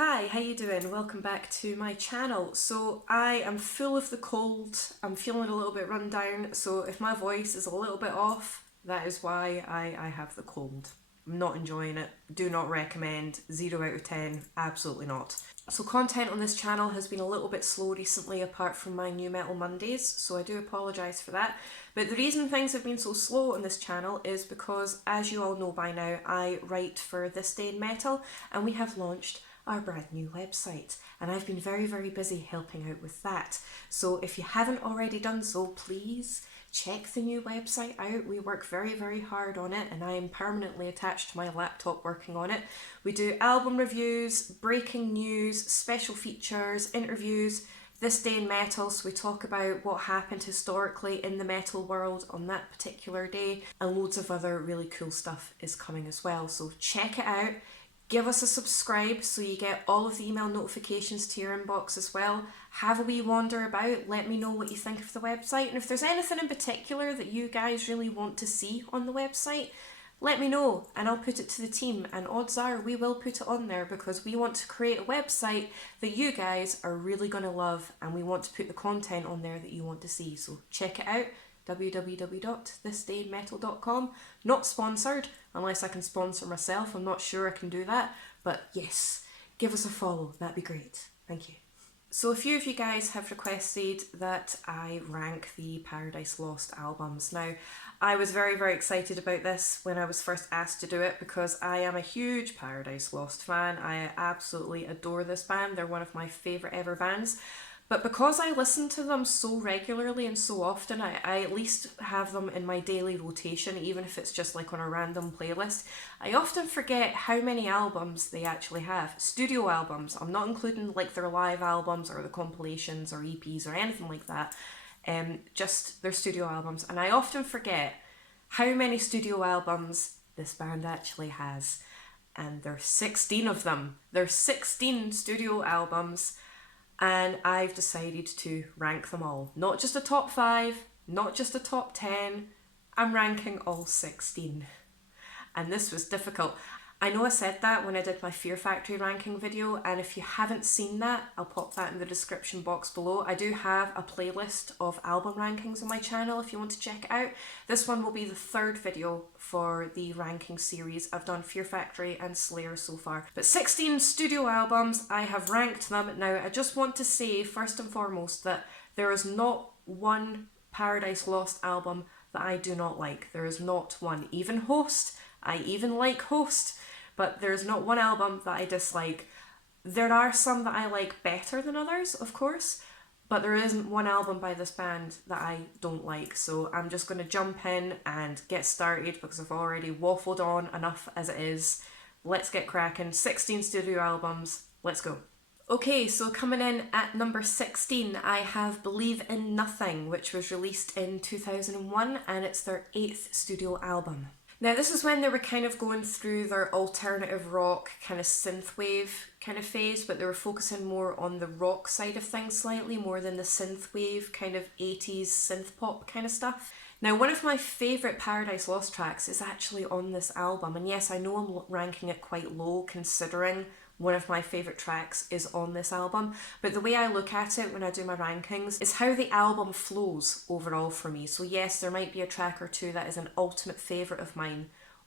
Hi, how you doing? Welcome back to my channel. So I am full of the cold, I'm feeling a little bit run down, so if my voice is a little bit off, that is why I have the cold. I'm not enjoying it, do not recommend, 0 out of 10, absolutely not. So content on this channel has been a little bit slow recently apart from my New Metal Mondays, so I do apologise for that. But the reason things have been so slow on this channel is because, as you all know by now, I write for This Day in Metal and we have launched our brand new website, and I've been very busy helping out with that. So if you haven't already done so, please check the new website out. We work very hard on it and I am permanently attached to my laptop working on it. We do album reviews, breaking news, special features, interviews, This Day in Metal, so we talk about what happened historically in the metal world on that particular day, and loads of other really cool stuff is coming as well. So check it out. Give us a subscribe so you get all of the email notifications to your inbox as well. Have a wee wander about, let me know what you think of the website, and if there's anything in particular that you guys really want to see on the website, let me know and I'll put it to the team, and odds are we will put it on there because we want to create a website that you guys are really going to love, and we want to put the content on there that you want to see. So check it out, www.thisdayinmetal.com. Not sponsored, unless I can sponsor myself. I'm not sure I can do that, but yes, give us a follow, that'd be great. Thank you. So a few of you guys have requested that I rank the Paradise Lost albums. Now, I was very excited about this when I was first asked to do it because I am a huge Paradise Lost fan. I absolutely adore this band. They're one of my favourite ever bands. But because I listen to them so regularly and so often, I at least have them in my daily rotation, even if it's just like on a random playlist. I often forget how many albums they actually have. Studio albums. I'm not including like their live albums or the compilations or EPs or anything like that. Just their studio albums. And I often forget how many studio albums this band actually has. And there's 16 of them. There's 16 studio albums. And I've decided to rank them all. Not just a top 5, not just a top 10, I'm ranking all 16. And this was difficult. I know I said that when I did my Fear Factory ranking video, and if you haven't seen that, I'll pop that in the description box below. I do have a playlist of album rankings on my channel if you want to check it out. This one will be the third video for the ranking series. I've done Fear Factory and Slayer so far. But 16 studio albums, I have ranked them. Now, I just want to say, first and foremost, that there is not one Paradise Lost album that I do not like. There is not one. Even Host, I even like Host. But there's not one album that I dislike. There are some that I like better than others, of course, but there isn't one album by this band that I don't like. So I'm just going to jump in and get started because I've already waffled on enough as it is. Let's get cracking. 16 studio albums. Let's go. Okay, so coming in at number 16, I have Believe in Nothing, which was released in 2001, and it's their 8th studio album. Now, this is when they were kind of going through their alternative rock, kind of synthwave kind of phase, but they were focusing more on the rock side of things slightly, more than the synthwave kind of 80s synth-pop kind of stuff. Now, one of my favourite Paradise Lost tracks is actually on this album, and yes, I know I'm ranking it quite low considering one of my favourite tracks is on this album, but the way I look at it when I do my rankings is how the album flows overall for me. So yes, there might be a track or two that is an ultimate favourite of mine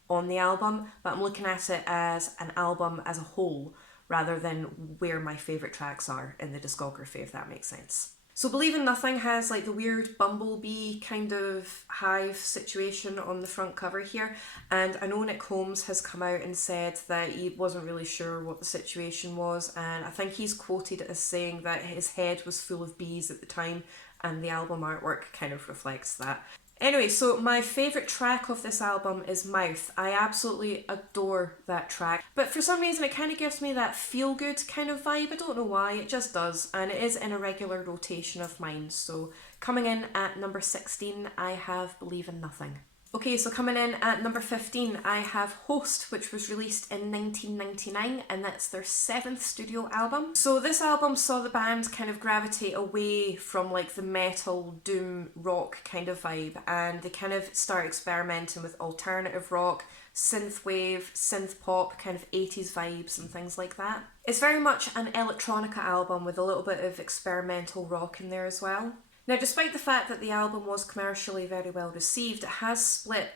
on the album, but I'm looking at it as an album as a whole rather than where my favourite tracks are in the discography, if that makes sense. So Believe in Nothing has like the weird bumblebee kind of hive situation on the front cover here, and I know Nick Holmes has come out and said that he wasn't really sure what the situation was, and I think he's quoted as saying that his head was full of bees at the time, and the album artwork kind of reflects that. Anyway, so my favourite track of this album is Mouth. I absolutely adore that track, but for some reason it kind of gives me that feel-good kind of vibe. I don't know why, it just does, and it is in a regular rotation of mine. So coming in at number 16, I have Believe in Nothing. Okay, so coming in at number 15, I have Host, which was released in 1999, and that's their 7th studio album. So this album saw the band kind of gravitate away from like the metal, doom, rock kind of vibe, and they kind of start experimenting with alternative rock, synth-wave, synth-pop, kind of 80s vibes and things like that. It's very much an electronica album with a little bit of experimental rock in there as well. Now, despite the fact that the album was commercially very well received, it has split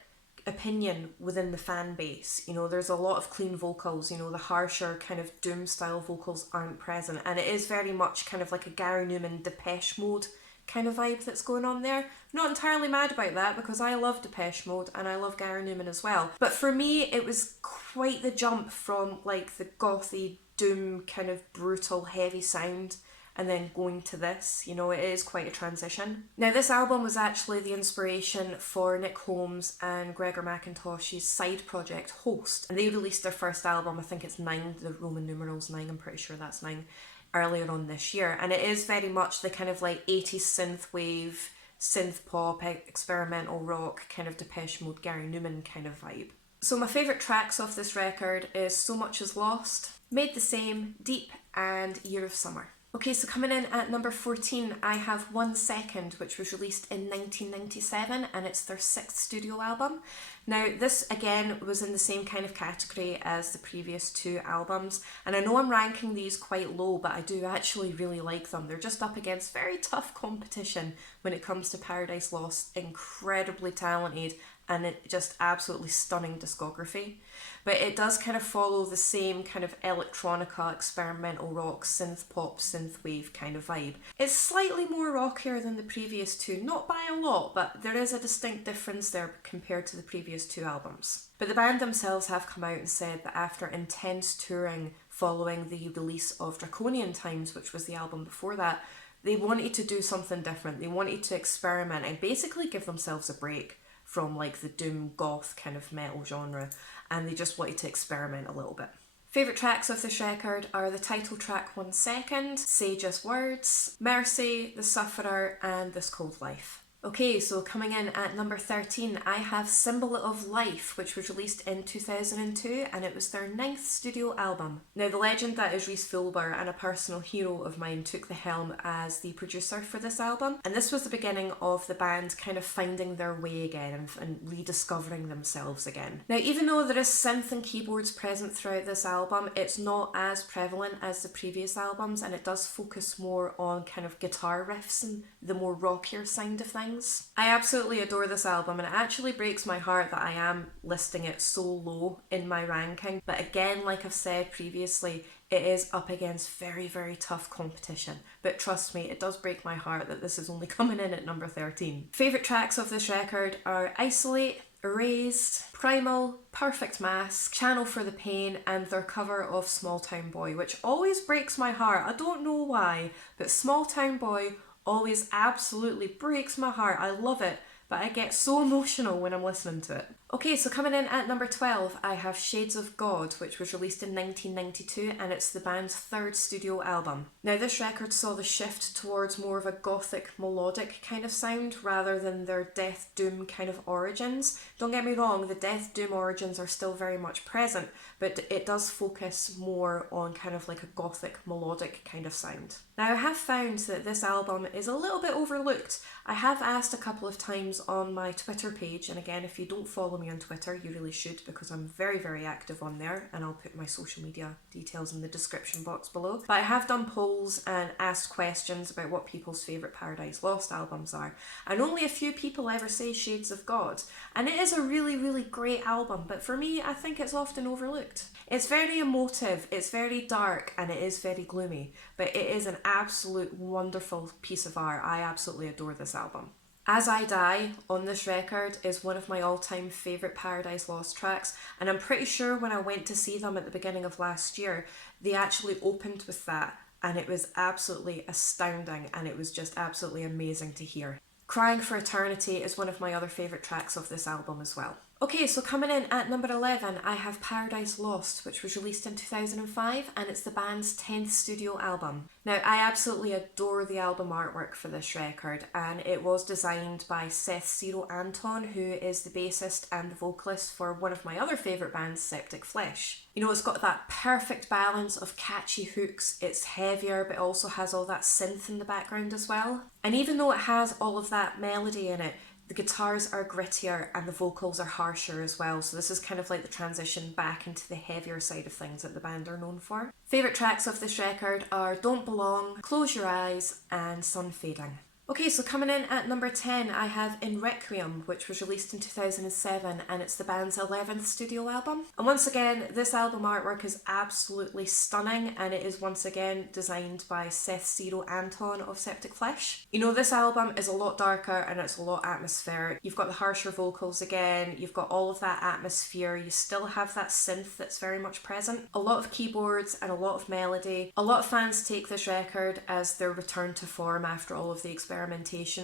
opinion within the fan base. You know, there's a lot of clean vocals, you know, the harsher kind of doom style vocals aren't present, and it is very much kind of like a Gary Numan Depeche Mode kind of vibe that's going on there. Not entirely mad about that because I love Depeche Mode and I love Gary Numan as well. But for me, it was quite the jump from like the gothy, doom, kind of brutal, heavy sound and then going to this. You know, it is quite a transition. Now, this album was actually the inspiration for Nick Holmes and Gregor McIntosh's side project Host. And they released their first album, I think it's 9, the Roman numerals 9, I'm pretty sure that's 9, earlier on this year. And it is very much the kind of like 80s synthwave, synth-pop, experimental rock, kind of Depeche Mode, Gary Numan kind of vibe. So my favourite tracks off this record is So Much Is Lost, Made the Same, Deep, and Year of Summer. Okay, so coming in at number 14, I have 1 Second, which was released in 1997, and it's their 6th studio album. Now, this again was in the same kind of category as the previous 2 albums, and I know I'm ranking these quite low, but I do actually really like them. They're just up against very tough competition when it comes to Paradise Lost. Incredibly talented and it just absolutely stunning discography. But it does kind of follow the same kind of electronica, experimental rock, synth pop, synth wave kind of vibe. It's slightly more rockier than the previous 2, not by a lot, but there is a distinct difference there compared to the previous 2 albums. But the band themselves have come out and said that after intense touring following the release of Draconian Times, which was the album before that, they wanted to do something different. They wanted to experiment and basically give themselves a break from like the doom goth kind of metal genre, and they just wanted to experiment a little bit. Favourite tracks of this record are the title track 1 Second, Say Just Words, Mercy, The Sufferer, and This Cold Life. Okay, so coming in at number 13, I have Symbol of Life, which was released in 2002, and it was their 9th studio album. Now, the legend that is Rhys Fulber and a personal hero of mine took the helm as the producer for this album, and this was the beginning of the band kind of finding their way again and rediscovering themselves again. Now, even though there is synth and keyboards present throughout this album, it's not as prevalent as the previous albums, and it does focus more on kind of guitar riffs and the more rockier sound of things. I absolutely adore this album, and it actually breaks my heart that I am listing it so low in my ranking. But again, like I've said previously, it is up against very, very tough competition. But trust me, it does break my heart that this is only coming in at number 13. Favourite tracks of this record are Isolate, Erased, Primal, Perfect Mask, Channel for the Pain, and their cover of Small Town Boy, which always breaks my heart. I don't know why, but Small Town Boy always absolutely breaks my heart. I love it, but I get so emotional when I'm listening to it. Okay, so coming in at number 12, I have Shades of God, which was released in 1992, and it's the band's 3rd studio album. Now, this record saw the shift towards more of a gothic, melodic kind of sound, rather than their death doom kind of origins. Don't get me wrong, the death doom origins are still very much present, but it does focus more on kind of like a gothic, melodic kind of sound. Now, I have found that this album is a little bit overlooked. I have asked a couple of times on my Twitter page, and again, if you don't follow me on Twitter, you really should, because I'm very, very active on there, and I'll put my social media details in the description box below. But I have done polls and asked questions about what people's favourite Paradise Lost albums are, and only a few people ever say Shades of God, and it is a really, really great album, but for me, I think it's often overlooked. It's very emotive, it's very dark, and it is very gloomy, but it is an absolute wonderful piece of art. I absolutely adore this album. As I Die on this record is one of my all-time favourite Paradise Lost tracks, and I'm pretty sure when I went to see them at the beginning of last year, they actually opened with that, and it was absolutely astounding, and it was just absolutely amazing to hear. Crying for Eternity is one of my other favourite tracks of this album as well. Okay, so coming in at number 11, I have Paradise Lost, which was released in 2005, and it's the band's 10th studio album. Now, I absolutely adore the album artwork for this record, and it was designed by Seth Zero Anton, who is the bassist and the vocalist for one of my other favourite bands, Septic Flesh. You know, it's got that perfect balance of catchy hooks, it's heavier, but also has all that synth in the background as well. And even though it has all of that melody in it, The guitars are grittier and the vocals are harsher as well, so this is kind of like the transition back into the heavier side of things that the band are known for. Favourite tracks of this record are Don't Belong, Close Your Eyes and Sun Fading. Okay, so coming in at number 10, I have In Requiem, which was released in 2007, and it's the band's 11th studio album. And once again, this album artwork is absolutely stunning, and it is once again designed by Seth Zero Anton of Septic Flesh. You know, this album is a lot darker and it's a lot atmospheric. You've got the harsher vocals again, you've got all of that atmosphere, you still have that synth that's very much present. A lot of keyboards and a lot of melody. A lot of fans take this record as their return to form after all of the experimentation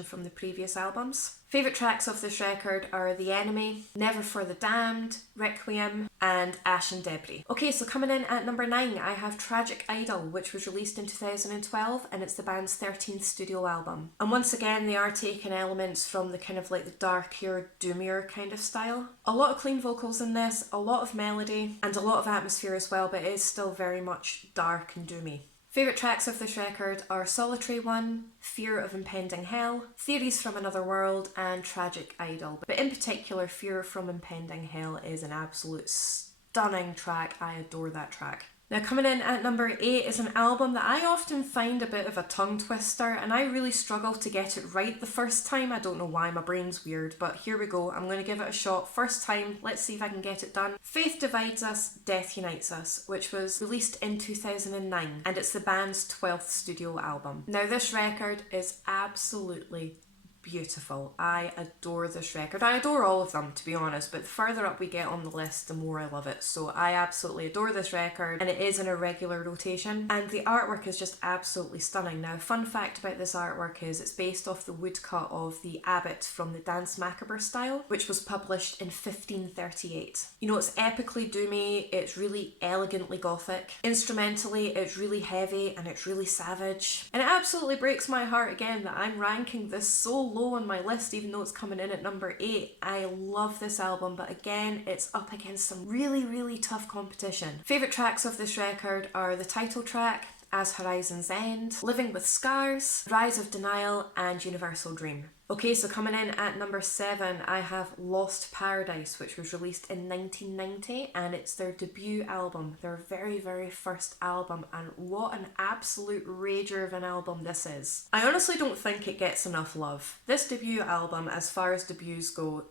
from the previous albums. Favourite tracks of this record are The Enemy, Never for the Damned, Requiem and Ash and Debris. Okay, so coming in at number 9, I have Tragic Idol, which was released in 2012 and it's the band's 13th studio album. And once again, they are taking elements from the kind of like the darker, doomier kind of style. A lot of clean vocals in this, a lot of melody and a lot of atmosphere as well, but it is still very much dark and doomy. Favourite tracks of this record are Solitary One, Fear of Impending Hell, Theories from Another World and Tragic Idol. But in particular, Fear from Impending Hell is an absolute stunning track. I adore that track. Now coming in at number 8 is an album that I often find a bit of a tongue twister and I really struggle to get it right the first time. I don't know why, my brain's weird, but here we go. I'm going to give it a shot. First time, let's see if I can get it done. Faith Divides Us, Death Unites Us, which was released in 2009 and it's the band's 12th studio album. Now this record is absolutely beautiful. I adore this record. I adore all of them, to be honest, but the further up we get on the list, the more I love it. So I absolutely adore this record and it is in a regular rotation and the artwork is just absolutely stunning. Now, fun fact about this artwork is it's based off the woodcut of the abbot from the Dance Macabre style, which was published in 1538. You know, it's epically doomy, it's really elegantly gothic. Instrumentally, it's really heavy and it's really savage. And it absolutely breaks my heart again that I'm ranking this so low on my list, even though it's coming in at number 8. I love this album, but again, it's up against some really, really tough competition. Favourite tracks of this record are the title track, As Horizons End, Living with Scars, Rise of Denial and Universal Dream. Okay, so coming in at number 7, I have Lost Paradise, which was released in 1990 and it's their debut album, their very, very first album, and what an absolute rager of an album this is. I honestly don't think it gets enough love. This debut album, as far as debuts go,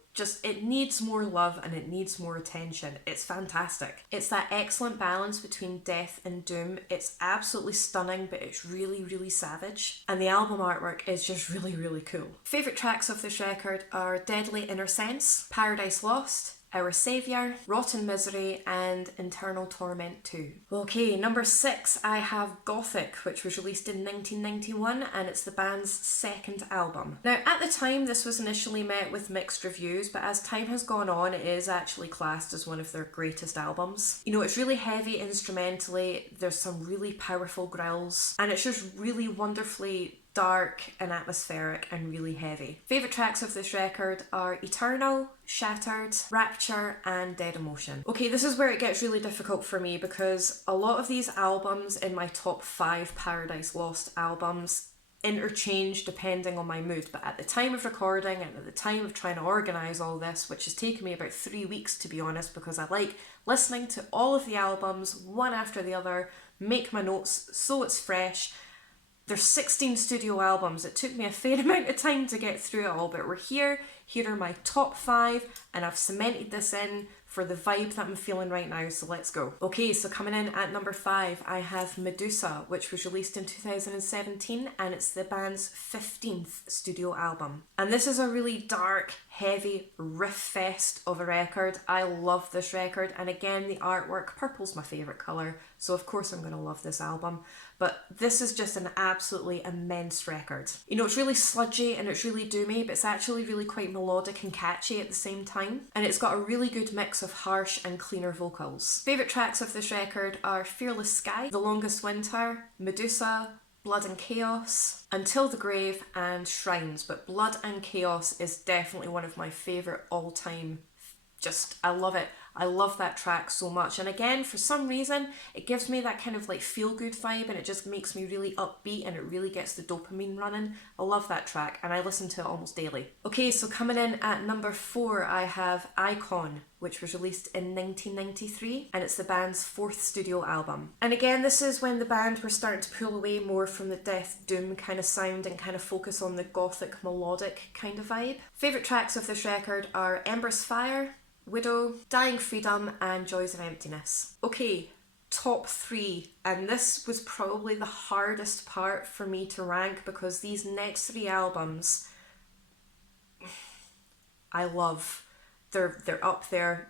it needs more love and it needs more attention. It's fantastic. It's that excellent balance between death and doom. It's absolutely stunning, but it's really, really savage. And the album artwork is just really, really cool. Favourite tracks of this record are Deadly Inner Sense, Paradise Lost, Our Saviour, Rotten Misery and Internal Torment 2. Okay, number 6, I have Gothic, which was released in 1991 and it's the band's second album. Now at the time this was initially met with mixed reviews, but as time has gone on it is actually classed as one of their greatest albums. You know, it's really heavy instrumentally, there's some really powerful growls and it's just really wonderfully dark and atmospheric and really heavy. Favourite tracks of this record are Eternal, Shattered, Rapture and Dead Emotion. Okay, this is where it gets really difficult for me because a lot of these albums in my top 5 Paradise Lost albums interchange depending on my mood, but at the time of recording and at the time of trying to organise all this, which has taken me about 3 weeks to be honest, because I like listening to all of the albums one after the other, make my notes so it's fresh. There's 16 studio albums. It took me a fair amount of time to get through it all, but we're here. Here are my top 5 and I've cemented this in for the vibe that I'm feeling right now, so let's go. Okay, so coming in at number 5, I have Medusa, which was released in 2017 and it's the band's 15th studio album. And this is a really dark, heavy riff fest of a record. I love this record and again the artwork, purple's my favourite colour, so of course I'm going to love this album. But this is just an absolutely immense record. You know, it's really sludgy and it's really doomy, but it's actually really quite melodic and catchy at the same time. And it's got a really good mix of harsh and cleaner vocals. Favourite tracks of this record are Fearless Sky, The Longest Winter, Medusa, Blood and Chaos, Until the Grave and Shrines. But Blood and Chaos is definitely one of my favourite all-time. I love it. I love that track so much. And again, for some reason, it gives me that kind of like feel-good vibe, and it just makes me really upbeat, and it really gets the dopamine running. I love that track, and I listen to it almost daily. Okay, so coming in at number 4, I have Icon, which was released in 1993, and it's the band's 4th studio album. And again, this is when the band were starting to pull away more from the death doom kind of sound and kind of focus on the gothic melodic kind of vibe. Favourite tracks of this record are Ember's Fire, Widow, Dying Freedom, and Joys of Emptiness. Okay, top 3, and this was probably the hardest part for me to rank because these next 3 albums I love. They're up there.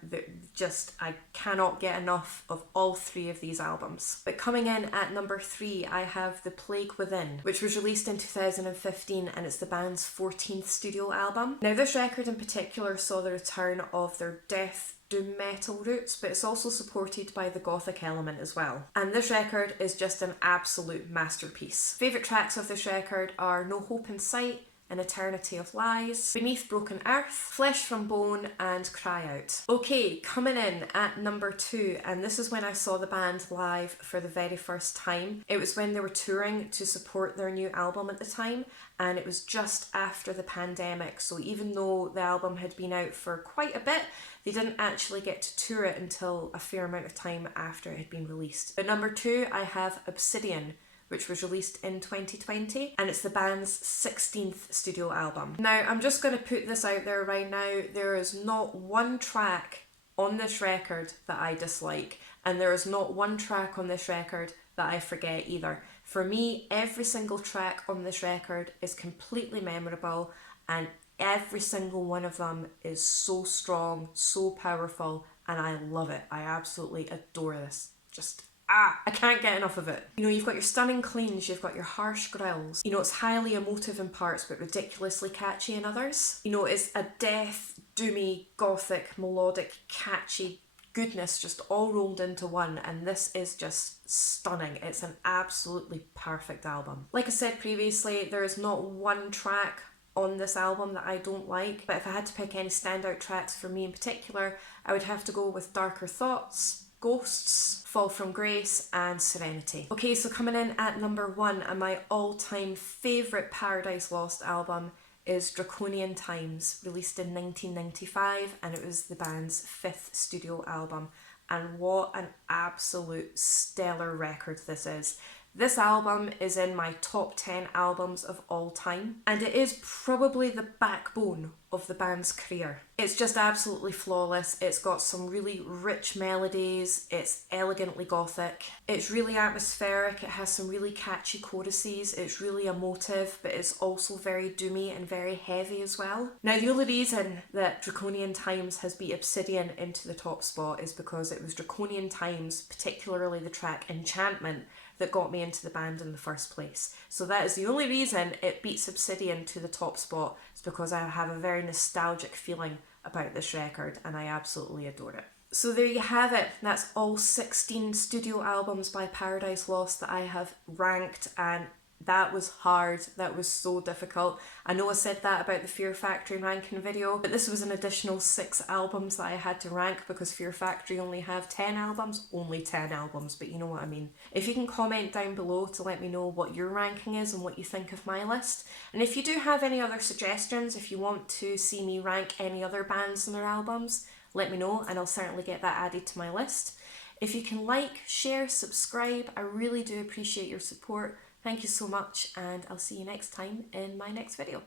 I cannot get enough of all 3 of these albums. But coming in at number 3, I have The Plague Within, which was released in 2015, and it's the band's 14th studio album. Now, this record in particular saw the return of their death doom metal roots, but it's also supported by the gothic element as well. And this record is just an absolute masterpiece. Favourite tracks of this record are No Hope in Sight, An Eternity of Lies, Beneath Broken Earth, Flesh from Bone, and Cry Out. Okay, coming in at number 2, and this is when I saw the band live for the very first time. It was when they were touring to support their new album at the time, and it was just after the pandemic, so even though the album had been out for quite a bit, they didn't actually get to tour it until a fair amount of time after it had been released. At number 2, I have Obsidian, which was released in 2020, and it's the band's 16th studio album. Now, I'm just going to put this out there right now. There is not one track on this record that I dislike, and there is not one track on this record that I forget either. For me, every single track on this record is completely memorable, and every single one of them is so strong, so powerful, and I love it. I absolutely adore this. I can't get enough of it. You know, you've got your stunning cleans, you've got your harsh growls. You know, it's highly emotive in parts, but ridiculously catchy in others. You know, it's a death, doomy, gothic, melodic, catchy goodness just all rolled into one, and this is just stunning. It's an absolutely perfect album. Like I said previously, there is not one track on this album that I don't like, but if I had to pick any standout tracks for me in particular, I would have to go with Darker Thoughts, Ghosts, Fall From Grace, and Serenity. Okay, so coming in at number 1, and my all-time favourite Paradise Lost album is Draconian Times, released in 1995, and it was the band's 5th studio album. And what an absolute stellar record this is. This album is in my top 10 albums of all time, and it is probably the backbone of the band's career. It's just absolutely flawless. It's got some really rich melodies, it's elegantly gothic, it's really atmospheric, it has some really catchy choruses, it's really emotive, but it's also very doomy and very heavy as well. Now, the only reason that Draconian Times has beat Obsidian into the top spot is because it was Draconian Times, particularly the track Enchantment, that got me into the band in the first place. So that is the only reason it beats Obsidian to the top spot, is because I have a very nostalgic feeling about this record, and I absolutely adore it. So there you have it. That's all 16 studio albums by Paradise Lost that I have ranked, and that was hard. That was so difficult. I know I said that about the Fear Factory ranking video, but this was an additional 6 albums that I had to rank because Fear Factory only have 10 albums. Only 10 albums, but you know what I mean. If you can comment down below to let me know what your ranking is and what you think of my list. And if you do have any other suggestions, if you want to see me rank any other bands and their albums, let me know and I'll certainly get that added to my list. If you can like, share, subscribe, I really do appreciate your support. Thank you so much, and I'll see you next time in my next video.